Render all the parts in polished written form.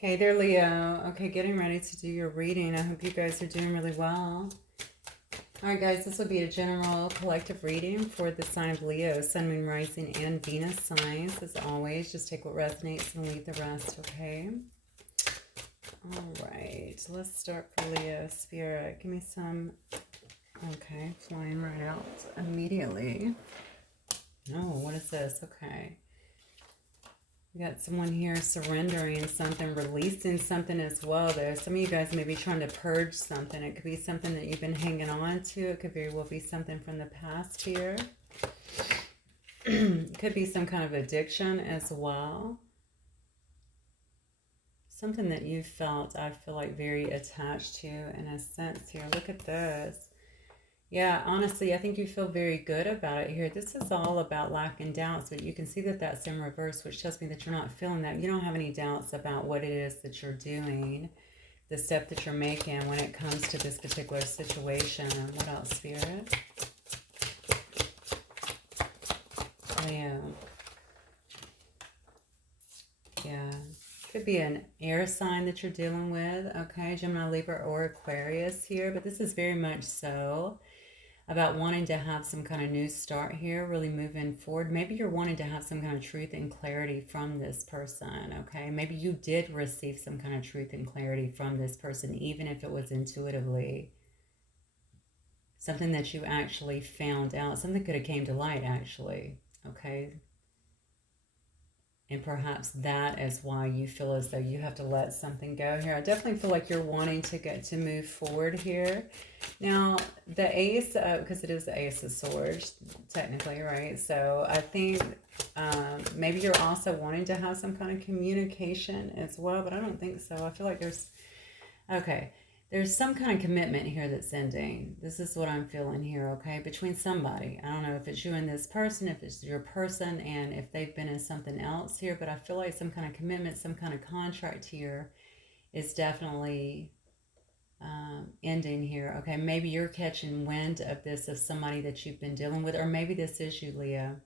Hey there, Leo. Okay, getting ready to do your reading. I hope you guys are doing really well. All right, guys, this will be a general collective reading for the sign of Leo, Sun, Moon, Rising, and Venus signs. As always, just take what resonates and leave the rest, okay? All right, let's start for Leo. Spirit, give me some... Okay, flying right out immediately. Oh, what is this? Okay. We got someone here surrendering something, releasing something as well, though. Some of you guys may be trying to purge something. It could be something that you've been hanging on to. It could very well be something from the past here. It could be some kind of addiction as well. Something that you felt, I feel like, very attached to in a sense here. Look at this. Yeah, honestly, I think you feel very good about it here. This is all about lack and doubts, but you can see that that's in reverse, which tells me that you're not feeling that. You don't have any doubts about what it is that you're doing, the step that you're making when it comes to this particular situation. What else, Spirit? Leo. Yeah. Could be an air sign that you're dealing with, okay? Gemini, Libra, or Aquarius here, but this is very much so about wanting to have some kind of new start here, really moving forward. Maybe you're wanting to have some kind of truth and clarity from this person, okay? Maybe you did receive some kind of truth and clarity from this person, even if it was intuitively. Something that you actually found out. Something could have came to light, actually, okay? And perhaps that is why you feel as though you have to let something go here. I definitely feel like you're wanting to get to move forward here. Now, the ace, because it is the ace of swords, technically, right? So I think maybe you're also wanting to have some kind of communication as well, but I don't think so. I feel like there's, okay, there's some kind of commitment here that's ending. This is what I'm feeling here, okay? Between somebody. I don't know if it's you and this person, if it's your person, and if they've been in something else here, but I feel like some kind of commitment, some kind of contract here is definitely ending here, okay? Maybe you're catching wind of this, of somebody that you've been dealing with, or maybe this is you, Leo,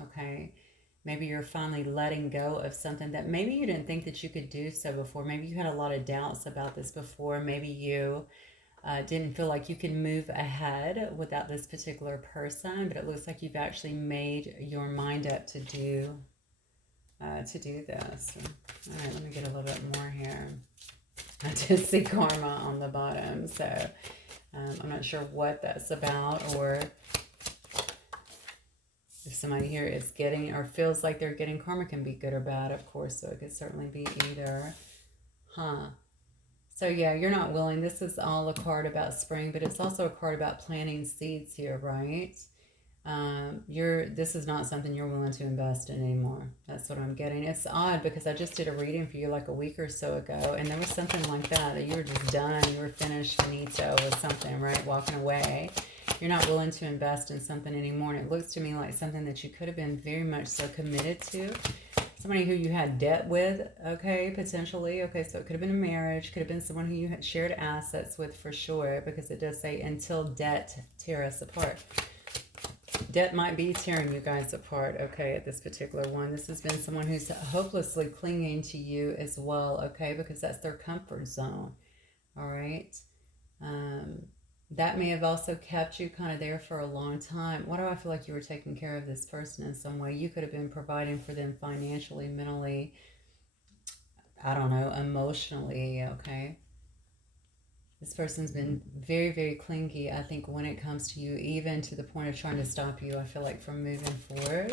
okay? Maybe you're finally letting go of something that maybe you didn't think that you could do so before. Maybe you had a lot of doubts about this before. Maybe you didn't feel like you could move ahead without this particular person, but it looks like you've actually made your mind up to do this. All right, let me get a little bit more here. I just see karma on the bottom, so I'm not sure what that's about, or if somebody here is getting or feels like they're getting karma. Can be good or bad, of course, so it could certainly be either. So yeah, you're not willing. This is all a card about spring, but it's also a card about planting seeds here, right? This is not something you're willing to invest in anymore. That's what I'm getting. It's odd because I just did a reading for you like a week or so ago, and there was something like that you were just done, you were finished, finito with something, right? Walking away. You're not willing to invest in something anymore, and it looks to me like something that you could have been very much so committed to. Somebody who you had debt with, okay, potentially. Okay, so it could have been a marriage, could have been someone who you had shared assets with for sure, because it does say until debt tear us apart. Debt might be tearing you guys apart, okay, at this particular one. This has been someone who's hopelessly clinging to you as well, okay, because that's their comfort zone, all right? That may have also kept you kind of there for a long time. Why do I feel like you were taking care of this person in some way? You could have been providing for them financially, mentally, I don't know, emotionally, okay? This person's been very, very clingy, I think, when it comes to you, even to the point of trying to stop you, I feel like, from moving forward.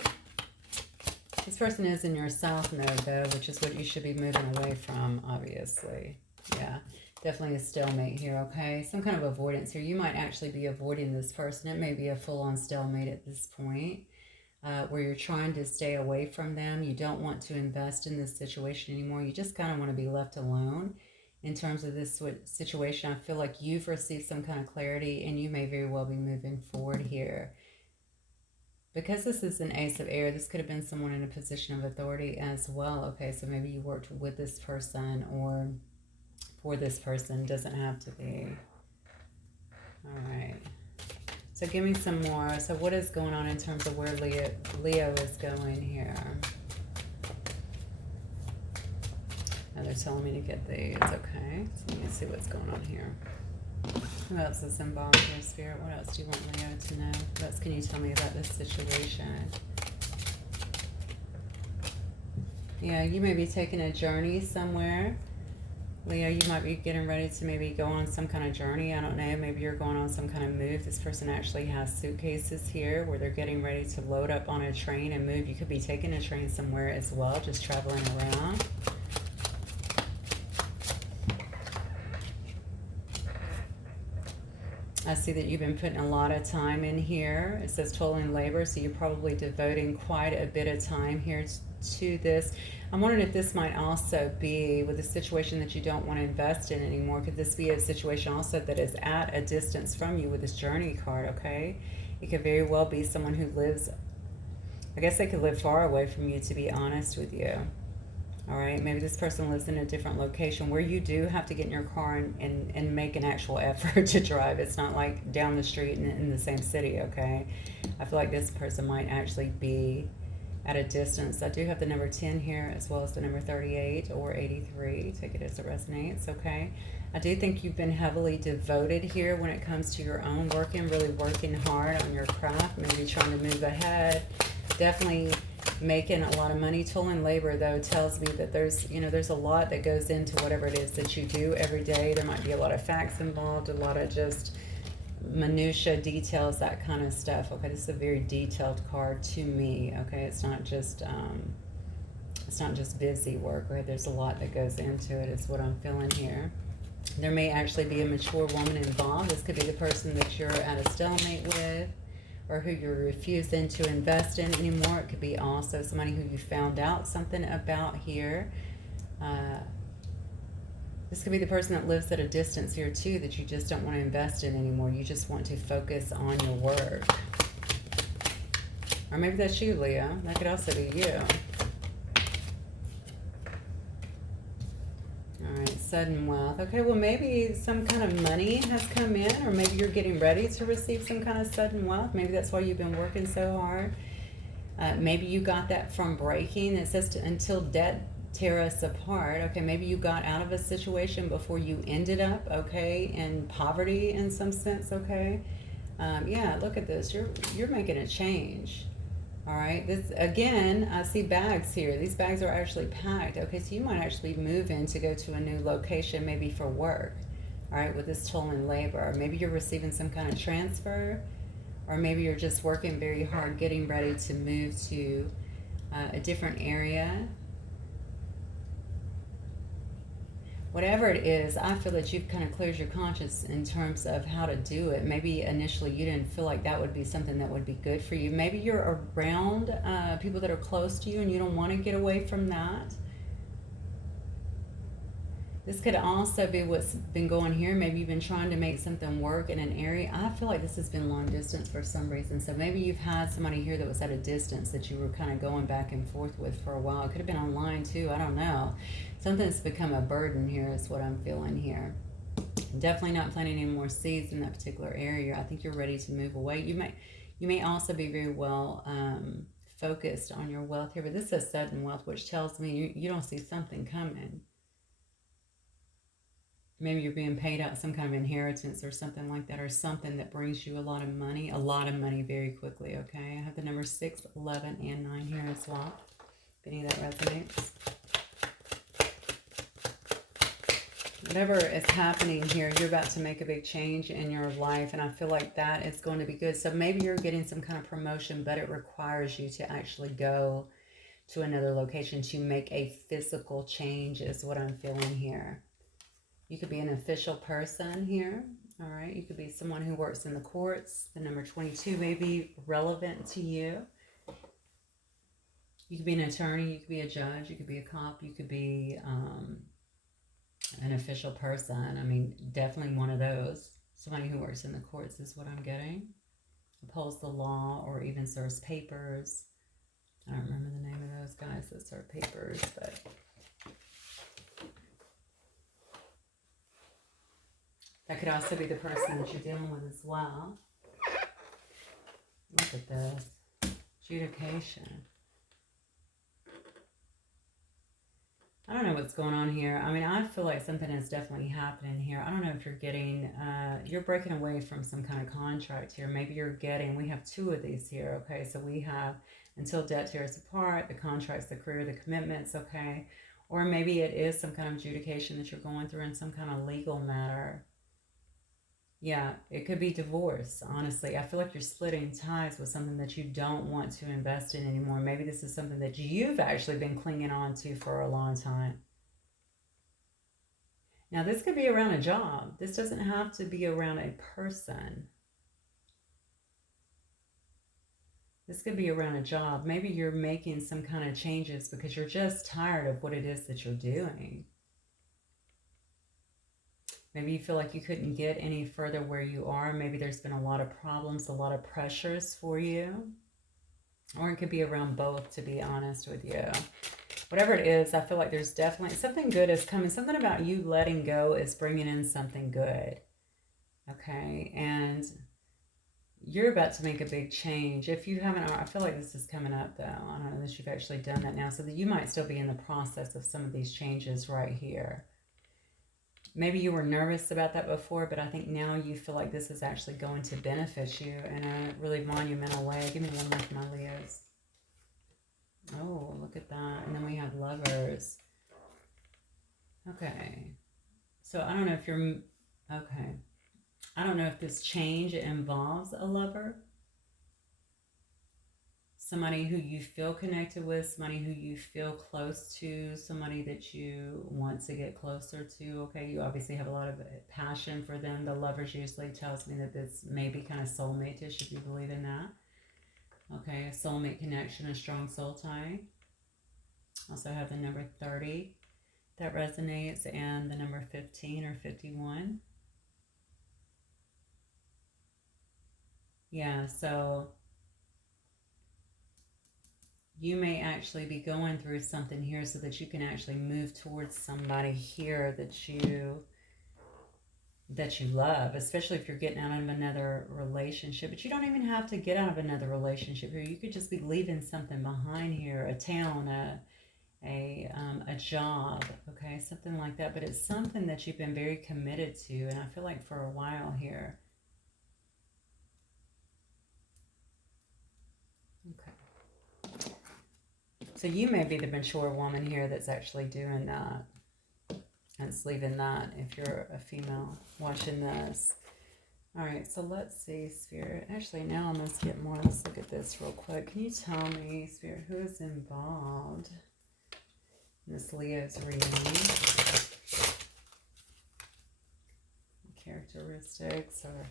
This person is in your south node, though, which is what you should be moving away from, obviously. Yeah. Definitely a stalemate here, okay? Some kind of avoidance here. You might actually be avoiding this person. It may be a full-on stalemate at this point, where you're trying to stay away from them. You don't want to invest in this situation anymore. You just kind of want to be left alone in terms of this situation. I feel like you've received some kind of clarity, and you may very well be moving forward here. Because this is an ace of air, this could have been someone in a position of authority as well, okay? So maybe you worked with this person or for this person, doesn't have to be. All right, so give me some more. So what is going on in terms of where Leo is going here? They're telling me to get these. Okay. So let me see what's going on here. Who else is involved here, Spirit? What else do you want Leo to know? What else can you tell me about this situation? Yeah, you may be taking a journey somewhere. Leo, you might be getting ready to maybe go on some kind of journey. I don't know. Maybe you're going on some kind of move. This person actually has suitcases here where they're getting ready to load up on a train and move. You could be taking a train somewhere as well, just traveling around. I see that you've been putting a lot of time in here. It says toil and labor, so you're probably devoting quite a bit of time here to this. I'm wondering if this might also be with a situation that you don't want to invest in anymore. Could this be a situation also that is at a distance from you with this journey card, okay? It could very well be someone who lives, I guess they could live far away from you, to be honest with you. All right, maybe this person lives in a different location where you do have to get in your car and make an actual effort to drive. It's not like down the street in the same city, okay? I feel like this person might actually be at a distance. I do have the number 10 here as well as the number 38 or 83. Take it as it resonates, okay? I do think you've been heavily devoted here when it comes to your own working, really working hard on your craft, maybe trying to move ahead. Definitely making a lot of money. Toil and labor, though, tells me that there's, you know, there's a lot that goes into whatever it is that you do every day. There might be a lot of facts involved, a lot of just minutia details, that kind of stuff. Okay, this is a very detailed card to me. Okay, it's not just busy work. Okay, there's a lot that goes into it. Is what I'm feeling here. There may actually be a mature woman involved. This could be the person that you're at a stalemate with, or who you're refusing to invest in anymore. It could be also somebody who you found out something about here. This could be the person that lives at a distance here too, that you just don't want to invest in anymore. You just want to focus on your work. Or maybe that's you, Leo. That could also be you. Alright, sudden wealth. Okay, well maybe some kind of money has come in, or maybe you're getting ready to receive some kind of sudden wealth. Maybe that's why you've been working so hard. Maybe you got that from breaking. It says until debt tear us apart. Okay, maybe you got out of a situation before you ended up, okay, in poverty in some sense, okay? Yeah, look at this. You're making a change. All right, this again, I see bags here. These bags are actually packed. Okay, so you might actually move in to go to a new location, maybe for work. All right, with this toil and labor. Or maybe you're receiving some kind of transfer, or maybe you're just working very hard, getting ready to move to a different area. Whatever it is, I feel that you've kind of cleared your conscience in terms of how to do it. Maybe initially you didn't feel like that would be something that would be good for you. Maybe you're around people that are close to you and you don't want to get away from that. This could also be what's been going here. Maybe you've been trying to make something work in an area. I feel like this has been long distance for some reason. So maybe you've had somebody here that was at a distance that you were kind of going back and forth with for a while. It could have been online too. I don't know. Something's become a burden here is what I'm feeling here. Definitely not planting any more seeds in that particular area. I think you're ready to move away. You may also be very well focused on your wealth here. But this is sudden wealth, which tells me you don't see something coming. Maybe you're being paid out some kind of inheritance or something like that, or something that brings you a lot of money very quickly, okay? I have the number 6, 11, and 9 here as well, if any of that resonates. Whatever is happening here, you're about to make a big change in your life, and I feel like that is going to be good. So maybe you're getting some kind of promotion, but it requires you to actually go to another location to make a physical change is what I'm feeling here. You could be an official person here, all right? You could be someone who works in the courts. The number 22 may be relevant to you. You could be an attorney, you could be a judge, you could be a cop, you could be an official person. I mean, definitely one of those. Somebody who works in the courts is what I'm getting. Upholds the law or even serves papers. I don't remember the name of those guys that serve papers, but... that could also be the person that you're dealing with as well. Look at this. Adjudication. I don't know what's going on here. I mean, I feel like something is definitely happening here. I don't know if you're getting, you're breaking away from some kind of contract here. Maybe you're getting, we have two of these here, okay? So we have until death tears apart, the contracts, the career, the commitments, okay? Or maybe it is some kind of adjudication that you're going through in some kind of legal matter. Yeah, it could be divorce, honestly. I feel like you're splitting ties with something that you don't want to invest in anymore. Maybe this is something that you've actually been clinging on to for a long time. Now, this could be around a job. This doesn't have to be around a person. This could be around a job. Maybe you're making some kind of changes because you're just tired of what it is that you're doing. Maybe you feel like you couldn't get any further where you are. Maybe there's been a lot of problems, a lot of pressures for you. Or it could be around both, to be honest with you. Whatever it is, I feel like there's definitely something good is coming. Something about you letting go is bringing in something good. Okay, and you're about to make a big change. If you haven't, I feel like this is coming up though. I don't know unless you've actually done that now, so that you might still be in the process of some of these changes right here. Maybe you were nervous about that before, but I think now you feel like this is actually going to benefit you in a really monumental way. Give me one more for my Leos. Oh, look at that. And then we have Lovers. Okay. So I don't know if you're... Okay. I don't know if this change involves a lover. Somebody who you feel connected with, somebody who you feel close to, somebody that you want to get closer to. Okay, you obviously have a lot of passion for them. The Lovers usually tells me that this may be kind of soulmate-ish, if you believe in that. Okay, a soulmate connection, a strong soul tie. Also have the number 30 that resonates, and the number 15 or 51. Yeah, so you may actually be going through something here so that you can actually move towards somebody here that you love, especially if you're getting out of another relationship. But you don't even have to get out of another relationship here. You could just be leaving something behind here, a town, a job, okay, something like that. But it's something that you've been very committed to, and I feel like for a while here. Okay. So you may be the mature woman here that's actually doing that. And it's leaving that if you're a female watching this. All right, so let's see, Spirit. Actually, now I must get more. Let's look at this real quick. Can you tell me, Spirit, who is involved in this Leo's reading? Characteristics, or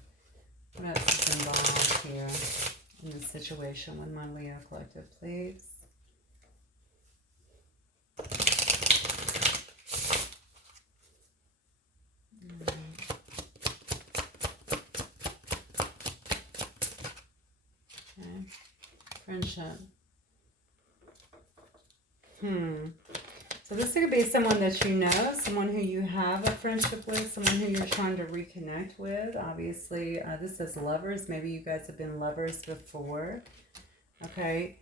what else is involved here in this situation with my Leo collective, please? Okay, friendship. So this could be someone that you know, someone who you have a friendship with, someone who you're trying to reconnect with. Obviously, this says lovers. Maybe you guys have been lovers before. Okay.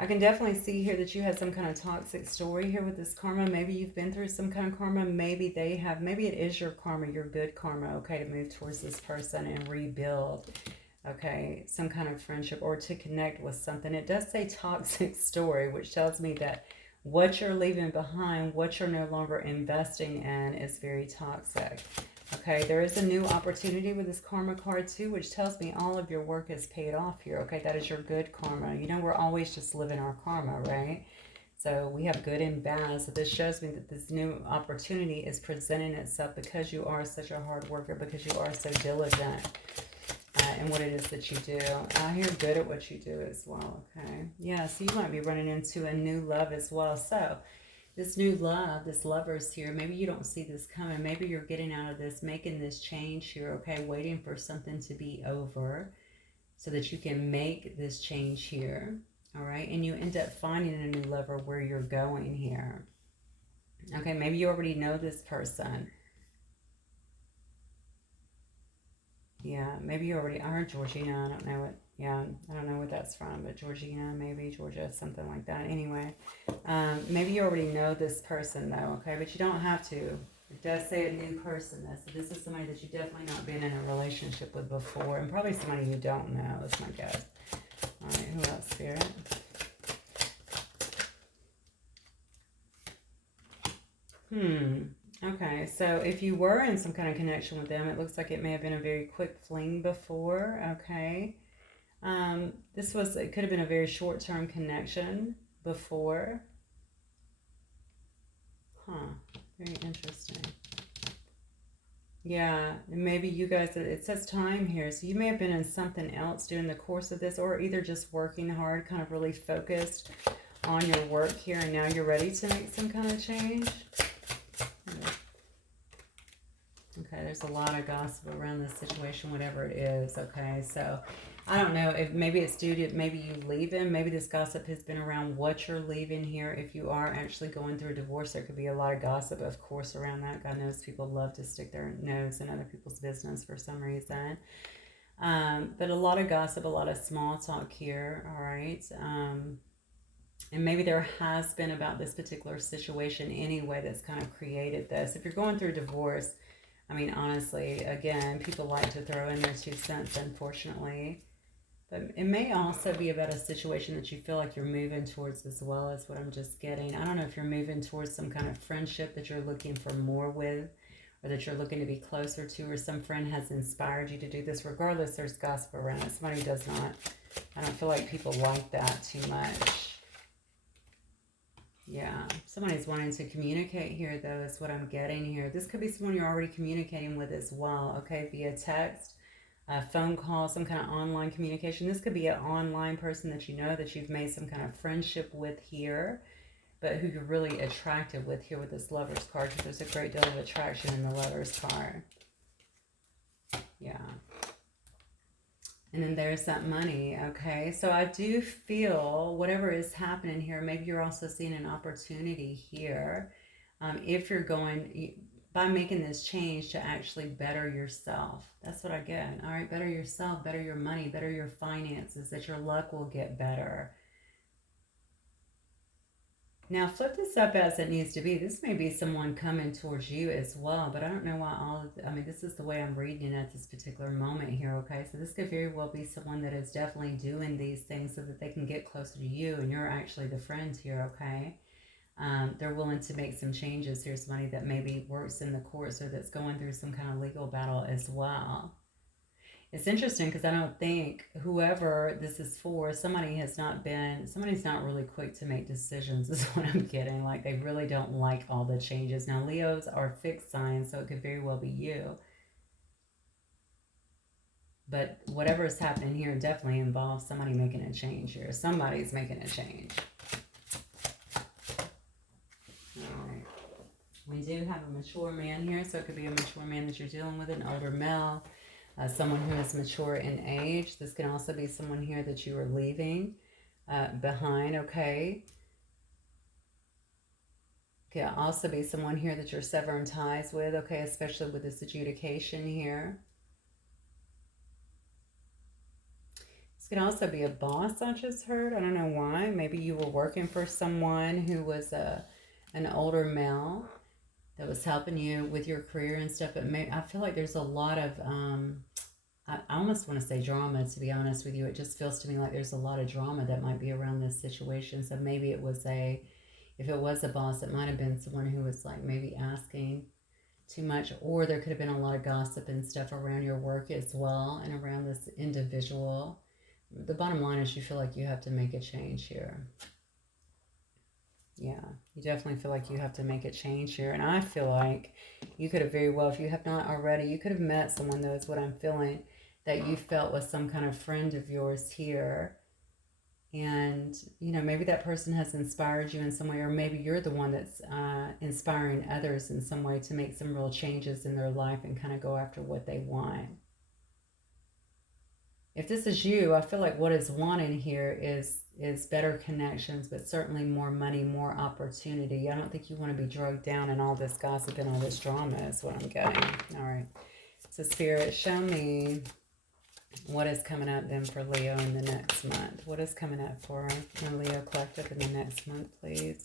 I can definitely see here that you had some kind of toxic story here with this karma. Maybe you've been through some kind of karma. Maybe they have. Maybe it is your karma, your good karma, okay, to move towards this person and rebuild. Okay, some kind of friendship or to connect with something. It does say toxic story, which tells me that what you're leaving behind, what you're no longer investing in is very toxic. Okay, there is a new opportunity with this karma card too, which tells me all of your work is paid off here. Okay, that is your good karma. You know, we're always just living our karma, right? So we have good and bad. So this shows me that this new opportunity is presenting itself because you are such a hard worker, because you are so diligent in what it is that you do. You're good at what you do as well, okay? Yeah, so you might be running into a new love as well. So this new love, this Lovers here, maybe you don't see this coming. Maybe you're getting out of this, making this change here, okay? Waiting for something to be over so that you can make this change here, all right? And you end up finding a new lover where you're going here. Okay, maybe you already know this person. Yeah, maybe you already, I heard Georgina, I don't know what Yeah, I don't know what that's from, but Georgina, maybe Georgia, something like that. Anyway, maybe you already know this person though, okay? But you don't have to. It does say a new person though, so this is somebody that you definitely not been in a relationship with before, and probably somebody you don't know. That's my guess. All right, who else, Spirit? Okay, so if you were in some kind of connection with them, it looks like it may have been a very quick fling before, okay? It could have been a very short-term connection before. Huh, very interesting. Yeah, and maybe you guys, it says time here, so you may have been in something else during the course of this, or either just working hard, kind of really focused on your work here, and now you're ready to make some kind of change. Okay, there's a lot of gossip around this situation, whatever it is, okay? So, I don't know if maybe it's due to maybe you leaving. Maybe this gossip has been around what you're leaving here. If you are actually going through a divorce, there could be a lot of gossip, of course, around that. God knows people love to stick their nose in other people's business for some reason. But a lot of gossip, a lot of small talk here, all right? And maybe there has been about this particular situation anyway that's kind of created this. If you're going through a divorce, I mean, honestly, again, people like to throw in their 2 cents, unfortunately. But it may also be about a situation that you feel like you're moving towards as well, as what I'm just getting. I don't know if you're moving towards some kind of friendship that you're looking for more with, or that you're looking to be closer to, or some friend has inspired you to do this. Regardless, there's gossip around it. Somebody does not. I don't feel like people like that too much. Yeah, somebody's wanting to communicate here, though, is what I'm getting here. This could be someone you're already communicating with as well, okay, via text, a phone call, some kind of online communication. This could be an online person that you know that you've made some kind of friendship with here, but who you're really attracted with here with this Lover's card, because there's a great deal of attraction in the Lover's card. Yeah. And then there's that money, okay? So I do feel whatever is happening here, maybe you're also seeing an opportunity here. If you're going, by making this change to actually better yourself. That's what I get. All right, better yourself, better your money, better your finances, that your luck will get better. Now, flip this up as it needs to be. This may be someone coming towards you as well, but I don't know why this is the way I'm reading it at this particular moment here, okay? So this could very well be someone that is definitely doing these things so that they can get closer to you, and you're actually the friend here, okay? They're willing to make some changes. Here's somebody that maybe works in the courts or that's going through some kind of legal battle as well. It's interesting because I don't think whoever this is for, somebody's not really quick to make decisions is what I'm getting. Like they really don't like all the changes. Now Leos are fixed signs, so it could very well be you. But whatever is happening here definitely involves somebody making a change here. Somebody's making a change. Alright. We do have a mature man here, so it could be a mature man that you're dealing with, an older male. Someone who is mature in age. This can also be someone here that you are leaving behind, okay? Can also be someone here that you're severing ties with, okay, especially with this adjudication here. This can also be a boss, I just heard. I don't know why. Maybe you were working for someone who was an older male that was helping you with your career and stuff. But I feel like there's a lot of, I almost want to say drama, to be honest with you. It just feels to me like there's a lot of drama that might be around this situation. So maybe if it was a boss, it might have been someone who was like maybe asking too much, or there could have been a lot of gossip and stuff around your work as well and around this individual. The bottom line is you feel like you have to make a change here. Yeah, you definitely feel like you have to make a change here. And I feel like you could have very well, if you have not already, you could have met someone, though, is what I'm feeling, that you felt was some kind of friend of yours here. And, maybe that person has inspired you in some way, or maybe you're the one that's inspiring others in some way to make some real changes in their life and kind of go after what they want. If this is you, I feel like what is wanted here is better connections, but certainly more money, more opportunity. I don't think you want to be drugged down in all this gossip and all this drama is what I'm getting. All right. So Spirit, show me What is coming up then for Leo in the next month? What is coming up for the Leo Collective in the next month, please?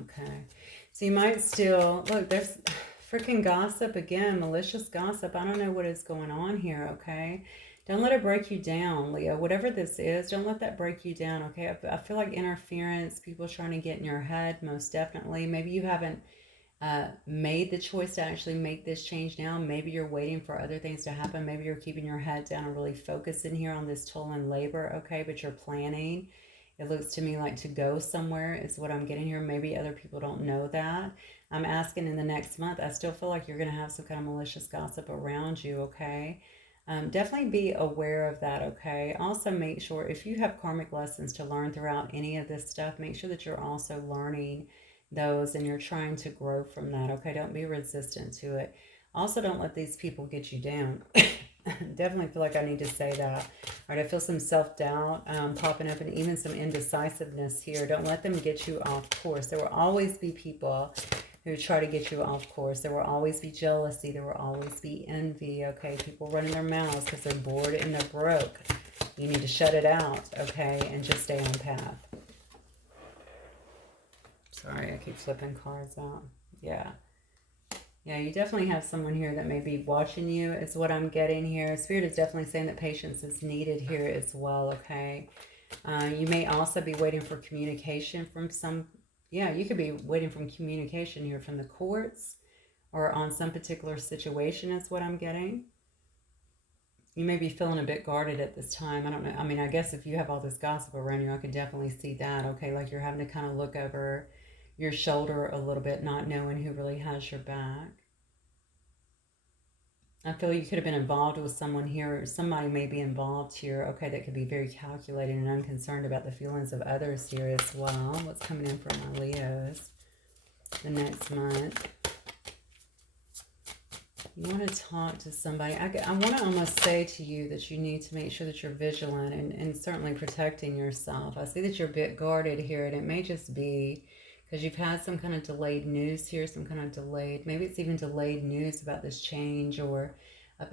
Okay. So you might still, look, there's freaking gossip again, malicious gossip. I don't know what is going on here, okay? Don't let it break you down, Leo. Whatever this is, don't let that break you down, okay? I feel like interference, people trying to get in your head, most definitely. Maybe you haven't made the choice to actually make this change now. Maybe you're waiting for other things to happen. Maybe you're keeping your head down and really focusing here on this toil and labor, okay? But you're planning. It looks to me like to go somewhere is what I'm getting here. Maybe other people don't know that. I'm asking in the next month, I still feel like you're going to have some kind of malicious gossip around you, okay? Definitely be aware of that, okay? Also make sure if you have karmic lessons to learn throughout any of this stuff, make sure that you're also learning those and you're trying to grow from that, okay? Don't be resistant to it. Also, don't let these people get you down. Definitely feel like I need to say that. All right, I feel some self-doubt popping up and even some indecisiveness here. Don't let them get you off course. There will always be people who try to get you off course. There will always be jealousy. There will always be envy, okay? People running their mouths because they're bored and they're broke. You need to shut it out, okay? And just stay on path. Sorry, I keep flipping cards out. Yeah. Yeah, you definitely have someone here that may be watching you is what I'm getting here. Spirit is definitely saying that patience is needed here as well, okay? You may also be waiting for communication from you could be waiting for communication here from the courts or on some particular situation is what I'm getting. You may be feeling a bit guarded at this time. I don't know. I mean, I guess if you have all this gossip around you, I can definitely see that, okay? Like you're having to kind of look over your shoulder a little bit, not knowing who really has your back. I feel you could have been involved with someone here. Somebody may be involved here, okay, that could be very calculating and unconcerned about the feelings of others here as well. What's coming in for my Leos the next month? You want to talk to somebody. I want to almost say to you that you need to make sure that you're vigilant and certainly protecting yourself. I see that you're a bit guarded here, and it may just be because you've had some kind of delayed news here, some kind of delayed, maybe it's even delayed news about this change, or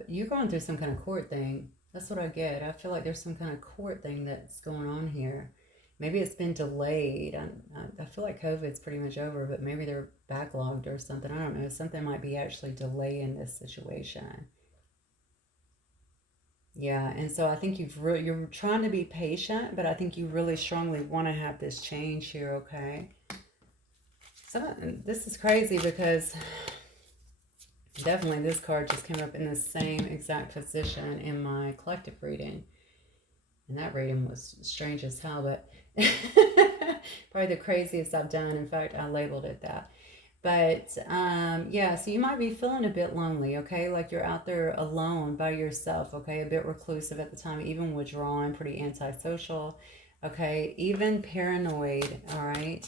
you're going through some kind of court thing. That's what I get. I feel like there's some kind of court thing that's going on here. Maybe it's been delayed. I feel like COVID's pretty much over, but maybe they're backlogged or something. I don't know. Something might be actually delaying this situation. Yeah, and so I think you're trying to be patient, but I think you really strongly want to have this change here, okay? So this is crazy because definitely this card just came up in the same exact position in my collective reading. And that reading was strange as hell, but probably the craziest I've done. In fact, I labeled it that. But yeah, so you might be feeling a bit lonely, okay? Like you're out there alone by yourself, okay? A bit reclusive at the time, even withdrawn, pretty antisocial, okay? Even paranoid, all right?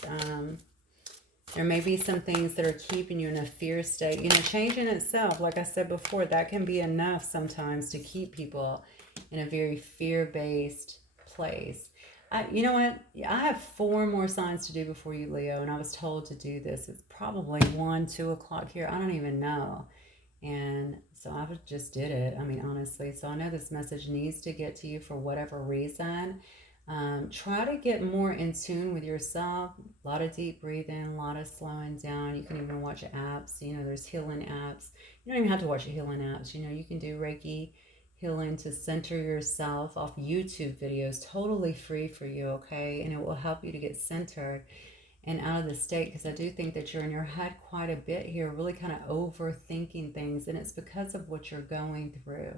There may be some things that are keeping you in a fear state. You know, change in itself, like I said before, that can be enough sometimes to keep people in a very fear-based place. You know what? I have 4 more signs to do before you, Leo, and I was told to do this. It's probably 1, 2 o'clock here. I don't even know. And so I just did it. I mean, honestly. So I know this message needs to get to you for whatever reason. Try to get more in tune with yourself. A lot of deep breathing, a lot of slowing down. You can even watch apps. You know, there's healing apps. You don't even have to watch healing apps. You know, you can do Reiki healing to center yourself off YouTube videos, totally free for you, okay? And it will help you to get centered and out of the state, because I do think that you're in your head quite a bit here, really kind of overthinking things, and it's because of what you're going through.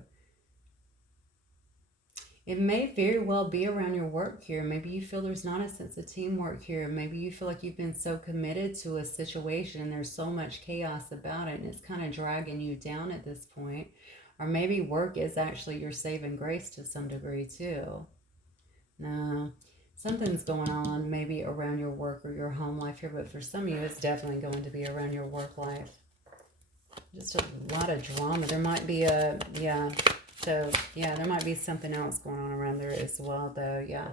It may very well be around your work here. Maybe you feel there's not a sense of teamwork here. Maybe you feel like you've been so committed to a situation and there's so much chaos about it and it's kind of dragging you down at this point. Or maybe work is actually your saving grace to some degree too. No, something's going on maybe around your work or your home life here, but for some of you it's definitely going to be around your work life. Just a lot of drama. There might be so, yeah, there might be something else going on around there as well, though, yeah.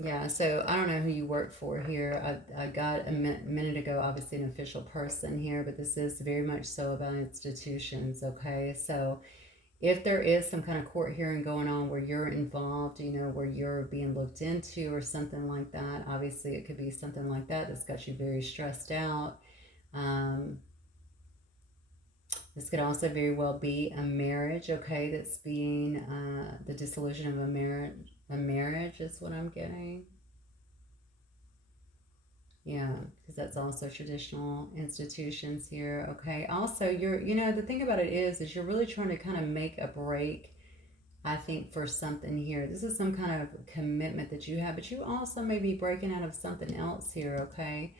Yeah, so I don't know who you work for here. I got a minute ago, obviously, an official person here, but this is very much so about institutions, okay? So if there is some kind of court hearing going on where you're involved, where you're being looked into or something like that, obviously it could be something like that that's got you very stressed out. Um, this could also very well be a marriage, okay, that's being the dissolution of a marriage. A marriage is what I'm getting. Yeah, because that's also traditional institutions here. Okay. Also, the thing about it is you're really trying to kind of make a break, I think, for something here. This is some kind of commitment that you have, but you also may be breaking out of something else here. Okay.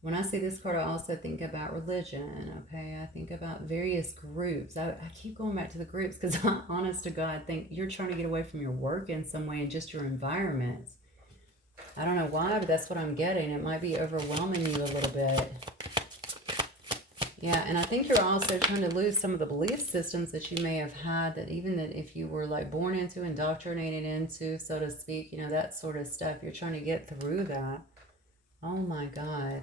When I see this card, I also think about religion. Okay. I think about various groups. I keep going back to the groups because, honest to God, I think you're trying to get away from your work in some way and just your environment. I don't know why, but that's what I'm getting. It might be overwhelming you a little bit. Yeah, and I think you're also trying to lose some of the belief systems that you may have had, that even that if you were like born into, indoctrinated into, so to speak, that sort of stuff. You're trying to get through that. Oh my God.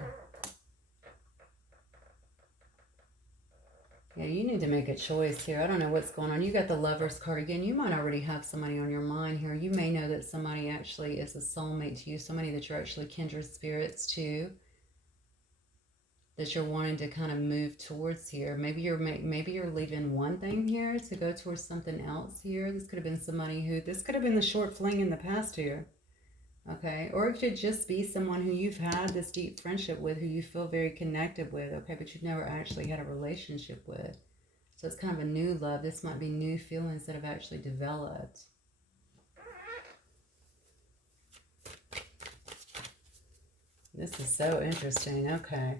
Yeah, you need to make a choice here. I don't know what's going on. You got the Lover's card again. You might already have somebody on your mind here. You may know that somebody actually is a soulmate to you, somebody that you're actually kindred spirits to, that you're wanting to kind of move towards here. Maybe you're leaving one thing here to go towards something else here. This could have been somebody this could have been the short fling in the past here. Okay, or it could just be someone who you've had this deep friendship with, who you feel very connected with, okay, but you've never actually had a relationship with. So it's kind of a new love. This might be new feelings that have actually developed. This is so interesting. Okay.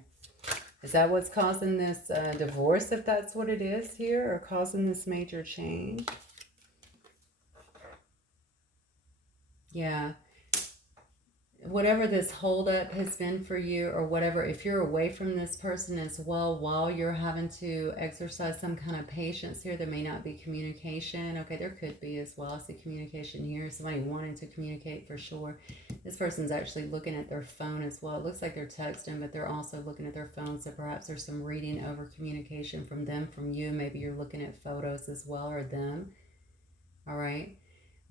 Is that what's causing this divorce, if that's what it is here, or causing this major change? Yeah. Whatever this holdup has been for you, or whatever, if you're away from this person as well while you're having to exercise some kind of patience here, there may not be communication. Okay, there could be as well. I see communication here. Somebody wanting to communicate for sure. This person's actually looking at their phone as well. It looks like they're texting, but they're also looking at their phone. So perhaps there's some reading over communication from them, from you. Maybe you're looking at photos as well, or them. All right.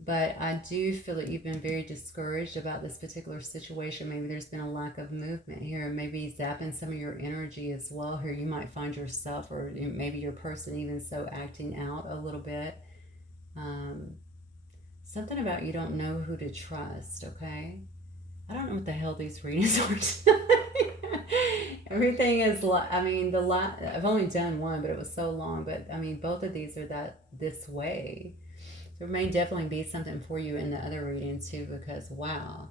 But I do feel that you've been very discouraged about this particular situation. Maybe there's been a lack of movement here. Maybe zapping some of your energy as well here. You might find yourself, or maybe your person even so, acting out a little bit. Something about you don't know who to trust, okay? I don't know what the hell these readings are tonight. Everything is I've only done one, but it was so long. But both of these are this way. There may definitely be something for you in the other reading too, because wow,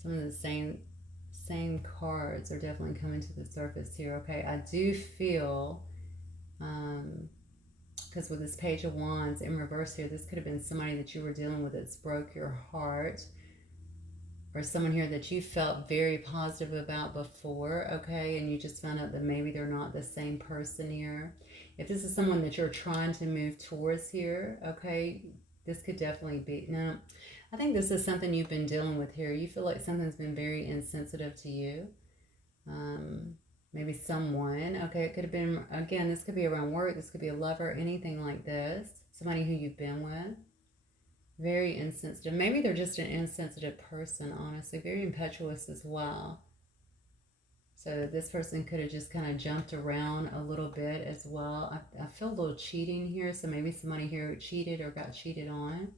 some of the same cards are definitely coming to the surface here. Okay, I do feel, because with this Page of Wands in reverse here, this could have been somebody that you were dealing with that's broke your heart, or someone here that you felt very positive about before, okay, and you just found out that maybe they're not the same person here. If this is someone that you're trying to move towards here, okay, this could definitely be, no, I think this is something you've been dealing with here. You feel like something's been very insensitive to you. Maybe someone, okay, it could have been, again, this could be around work, this could be a lover, anything like this, somebody who you've been with. Very insensitive. Maybe they're just an insensitive person, honestly. Very impetuous as well. So this person could have just kind of jumped around a little bit as well. I feel a little cheating here. So maybe somebody here cheated or got cheated on.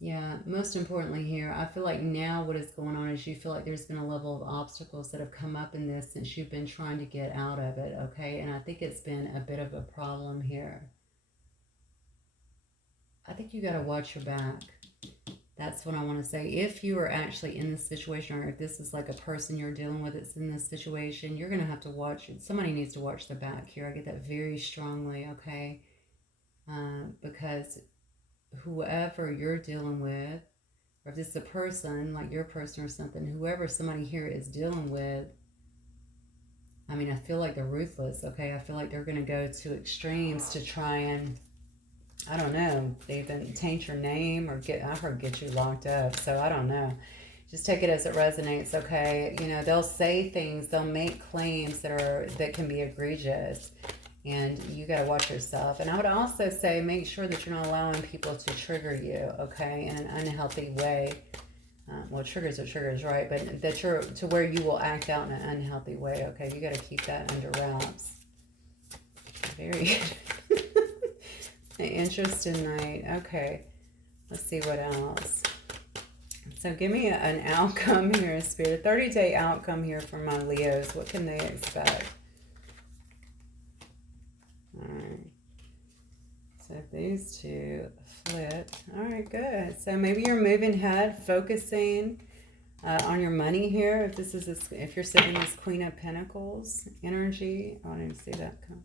Yeah, most importantly here, I feel like now what is going on is you feel like there's been a level of obstacles that have come up in this since you've been trying to get out of it, okay? And I think it's been a bit of a problem here. I think you got to watch your back. That's what I want to say. If you are actually in this situation, or if this is like a person you're dealing with that's in this situation, you're going to have to watch it. Somebody needs to watch the back here. I get that very strongly, okay? Because whoever you're dealing with, or if this is a person, like your person or something, whoever somebody here is dealing with, I feel like they're ruthless, okay? I feel like they're going to go to extremes to try and, I don't know, they even taint your name or I heard get you locked up. So I don't know. Just take it as it resonates, okay? You know, they'll say things, they'll make claims that can be egregious, and you got to watch yourself. And I would also say make sure that you're not allowing people to trigger you, okay, in an unhealthy way. Well, triggers are triggers, right? But that you're to where you will act out in an unhealthy way, okay? You got to keep that under wraps. Very interesting night. Okay, let's see what else. So give me an outcome here in spirit. A 30-day outcome here for my Leos. What can they expect? All right. So these two flip. All right, good. So maybe you're moving ahead, focusing on your money here. If you're sitting in this Queen of Pentacles energy. Oh, I didn't see that come.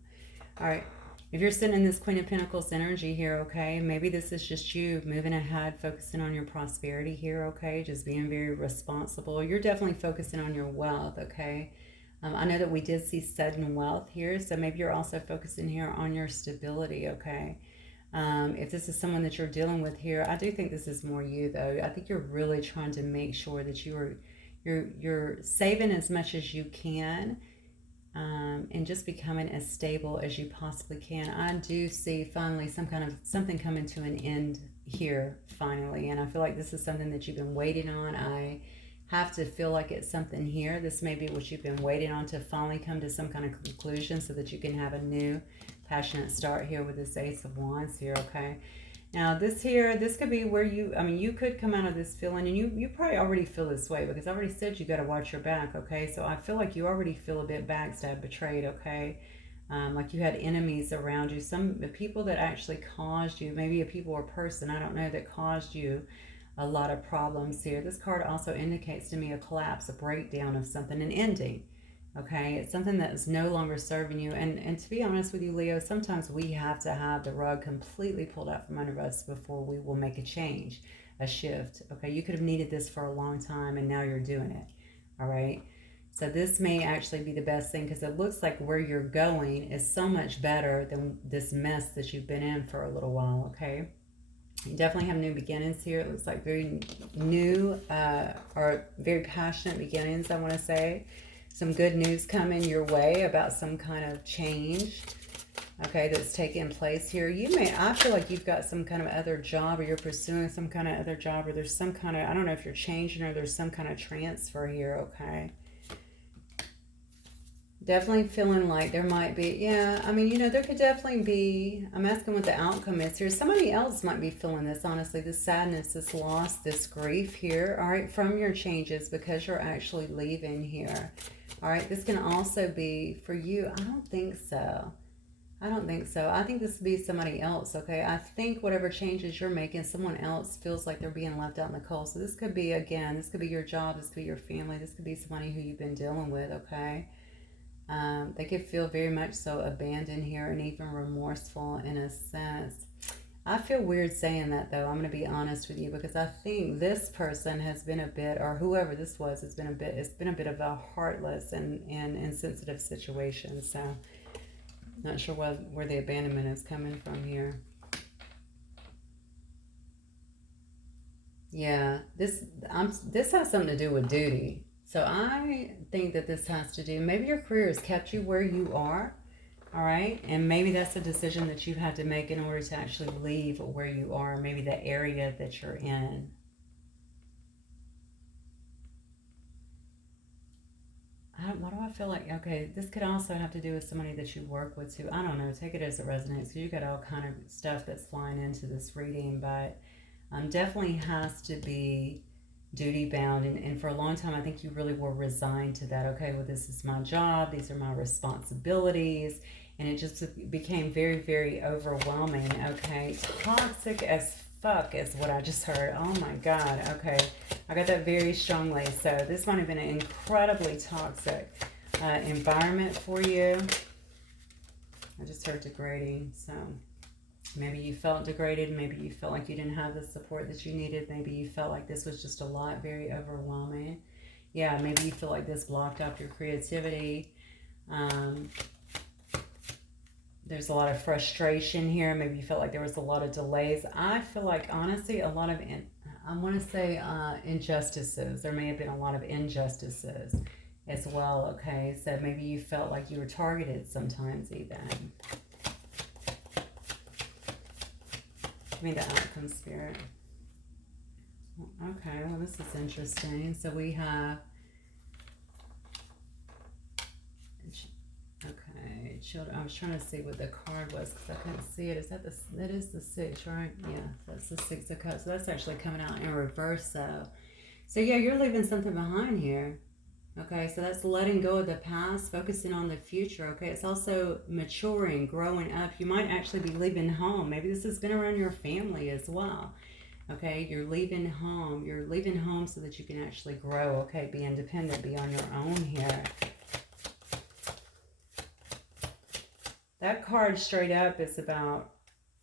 All right. If you're sitting in this Queen of Pentacles energy here, okay, maybe this is just you moving ahead, focusing on your prosperity here, okay, just being very responsible. You're definitely focusing on your wealth, okay. I know that we did see sudden wealth here, so maybe you're also focusing here on your stability, okay. If this is someone that you're dealing with here, I do think this is more you, though. I think you're really trying to make sure that you're saving as much as you can. And just becoming as stable as you possibly can. I do see finally something coming to an end here finally, and I feel like this is something that you've been waiting on. I have to feel like it's something here. This may be what you've been waiting on to finally come to some kind of conclusion so that you can have a new passionate start here with this Ace of Wands here, okay? Now this could be where you could come out of this feeling, and you probably already feel this way because I already said you got to watch your back, okay? So I feel like you already feel a bit backstabbed, betrayed, okay? Like you had enemies around you, some people that actually caused you, maybe a people or person, I don't know, that caused you a lot of problems here. This card also indicates to me a collapse, a breakdown of something, an ending. Okay, it's something that is no longer serving you. And to be honest with you, Leo, sometimes we have to have the rug completely pulled out from under us before we will make a change, a shift. Okay, you could have needed this for a long time and now you're doing it. All right, so this may actually be the best thing because it looks like where you're going is so much better than this mess that you've been in for a little while. Okay, you definitely have new beginnings here. It looks like very new or very passionate beginnings, I want to say. Some good news coming your way about some kind of change, okay, that's taking place here. I feel like you've got some kind of other job, or you're pursuing some kind of other job, or there's some kind of, I don't know if you're changing, or there's some kind of transfer here, okay. Definitely feeling like there might be, there could definitely be, I'm asking what the outcome is here. Somebody else might be feeling this, honestly, this sadness, this loss, this grief here, all right, from your changes because you're actually leaving here. All right, this can also be for you. I don't think so. I think this would be somebody else, okay? I think whatever changes you're making, someone else feels like they're being left out in the cold. So this could be, this could be your job, this could be your family, this could be somebody who you've been dealing with, okay? They could feel very much so abandoned here and even remorseful in a sense. I feel weird saying that, though. I'm going to be honest with you because I think this person has been a bit, or whoever this was, it's been a bit of a heartless and insensitive situation. So not sure where the abandonment is coming from here. Yeah, this has something to do with duty. So I think that this has to do, maybe your career has kept you where you are, all right? And maybe that's a decision that you've had to make in order to actually leave where you are, maybe the area that you're in. Why do I feel like, okay, this could also have to do with somebody that you work with too. I don't know, take it as it resonates because you got all kind of stuff that's flying into this reading, but definitely has to be duty bound, and for a long time I think you really were resigned to that. Okay, well, this is my job, these are my responsibilities, and it just became very, very overwhelming. Okay, toxic as fuck is what I just heard. Oh my god. Okay, I got that very strongly. So this might have been an incredibly toxic environment for you. I just heard degrading. So maybe you felt degraded. Maybe you felt like you didn't have the support that you needed. Maybe you felt like this was just a lot, very overwhelming. Yeah, maybe you feel like this blocked off your creativity. there's a lot of frustration here. Maybe you felt like there was a lot of delays. I feel like, honestly, a lot of, I want to say injustices. There may have been a lot of injustices as well, okay? So maybe you felt like you were targeted sometimes even. Give me the outcome, Spirit. Okay, well, this is interesting. So we have, okay, children. I was trying to see what the card was because I couldn't see it. Is that the, that is the 6, right? Yeah, that's the 6 of Cups. So that's actually coming out in reverse, though. So yeah, you're leaving something behind here. Okay, so that's letting go of the past, focusing on the future. Okay, it's also maturing, growing up. You might actually be leaving home. Maybe this has been around your family as well. Okay, you're leaving home. You're leaving home so that you can actually grow. Okay, be independent, be on your own here. That card straight up is about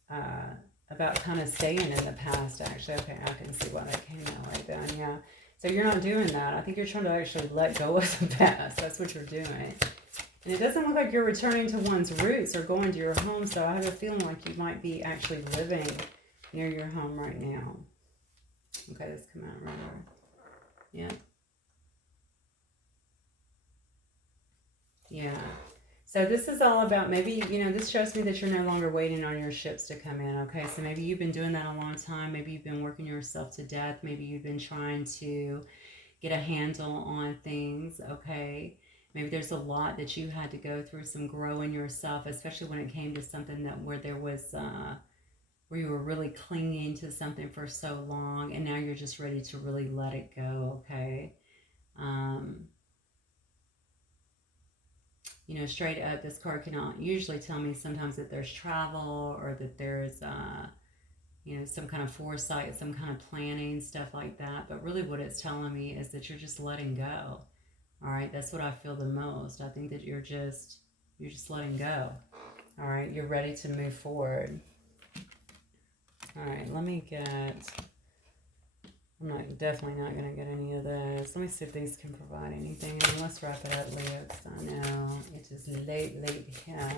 kind of staying in the past, actually. Okay, I can see why that came out like that, yeah. So you're not doing that. I think you're trying to actually let go of the past. That's what you're doing. And it doesn't look like you're returning to one's roots or going to your home, so I have a feeling like you might be actually living near your home right now. Okay, this come out right there. Yeah. Yeah. So this is all about, maybe, you know, this shows me that you're no longer waiting on your ships to come in, okay? So maybe you've been doing that a long time. Maybe you've been working yourself to death. Maybe you've been trying to get a handle on things, okay? Maybe there's a lot that you had to go through, some growing yourself, especially when it came to something that where there was, where you were really clinging to something for so long, and now you're just ready to really let it go, okay? You know, straight up, this card cannot usually tell me sometimes that there's travel or that there's, you know, some kind of foresight, some kind of planning, stuff like that. But really what it's telling me is that you're just letting go. All right, that's what I feel the most. I think that you're just letting go. All right, you're ready to move forward. All right, let me get, I'm definitely not going to get any of this. Let me see if these can provide anything. And then let's wrap it up, Leo, because I know it is late here.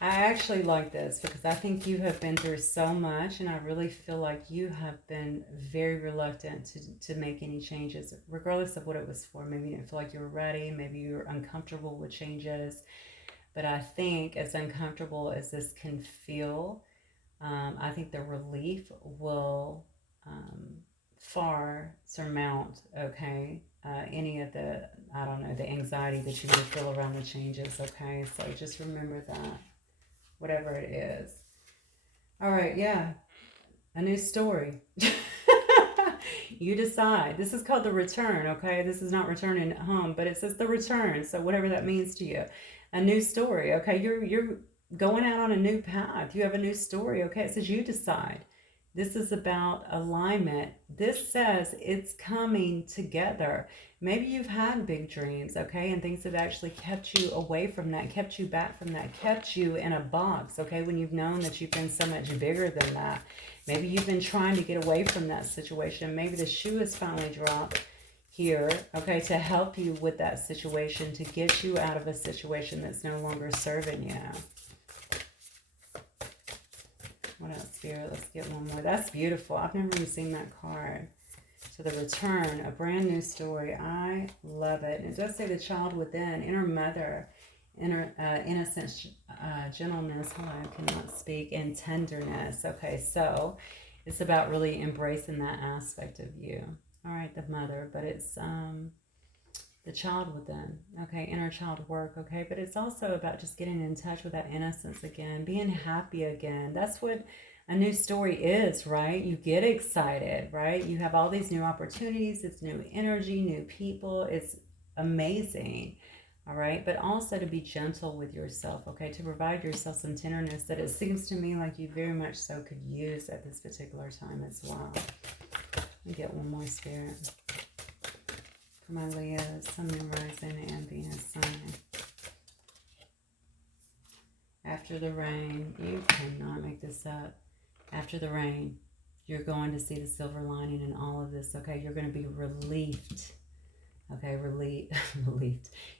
I actually like this because I think you have been through so much, and I really feel like you have been very reluctant to make any changes, regardless of what it was for. Maybe you didn't feel like you were ready. Maybe you were uncomfortable with changes. But I think as uncomfortable as this can feel, I think the relief will far surmount, okay, any of the, I don't know, the anxiety that you would feel around the changes, okay? So just remember that, whatever it is. All right, yeah, a new story. You decide. This is called the return, okay? This is not returning home, but it says the return, so whatever that means to you. A new story, okay? You're going out on a new path. You have a new story, okay? It says you decide. This is about alignment. This says it's coming together. Maybe you've had big dreams, okay? And things have actually kept you away from that, kept you back from that, kept you in a box, okay? When you've known that you've been so much bigger than that. Maybe you've been trying to get away from that situation. Maybe the shoe has finally dropped here, okay, to help you with that situation, to get you out of a situation that's no longer serving you. What else, Spirit? Let's get one more. That's beautiful. I've never even seen that card. So the return, a brand new story. I love it. And it does say the child within, inner mother, inner innocence, gentleness, I cannot speak, and tenderness. Okay, so it's about really embracing that aspect of you. All right, the mother, but it's the child within, okay, inner child work, okay, but it's also about just getting in touch with that innocence again, being happy again. That's what a new story is, right? You get excited, right? You have all these new opportunities, it's new energy, new people, it's amazing, all right? But also to be gentle with yourself, okay, to provide yourself some tenderness that it seems to me like you very much so could use at this particular time as well. Let me get one more, Spirit. For my Leo, Sun, Moon, Rising, and Venus sign. After the rain, you cannot make this up. After the rain, you're going to see the silver lining in all of this, okay? You're going to be relieved, Okay, relieved.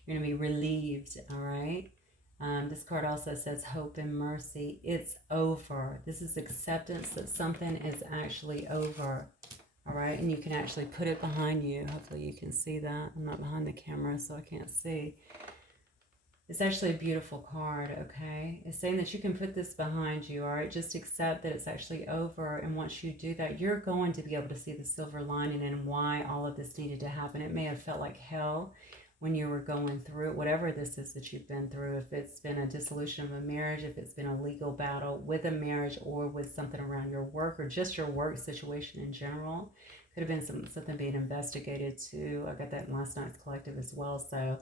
You're going to be relieved, all right? This card also says hope and mercy. It's over. This is acceptance that something is actually over, all right? And you can actually put it behind you. Hopefully you can see that. I'm not behind the camera, so I can't see. It's actually a beautiful card, okay? It's saying that you can put this behind you, all right? Just accept that it's actually over. And once you do that, you're going to be able to see the silver lining and why all of this needed to happen. It may have felt like hell when you were going through it, whatever this is that you've been through. If it's been a dissolution of a marriage, if it's been a legal battle with a marriage or with something around your work or just your work situation in general. Could have been something being investigated too. I got that in last night's collective as well. So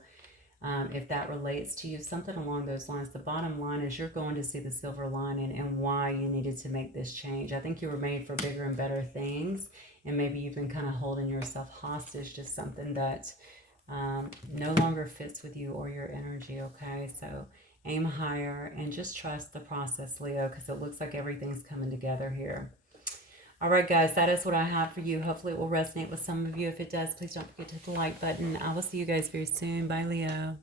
if that relates to you, something along those lines. The bottom line is you're going to see the silver lining and why you needed to make this change. I think you were made for bigger and better things, and maybe you've been kind of holding yourself hostage to something that no longer fits with you or your energy, okay? So aim higher and just trust the process, Leo, because it looks like everything's coming together here. All right, guys, that is what I have for you. Hopefully it will resonate with some of you. If it does, please don't forget to hit the like button. I will see you guys very soon. Bye, Leo.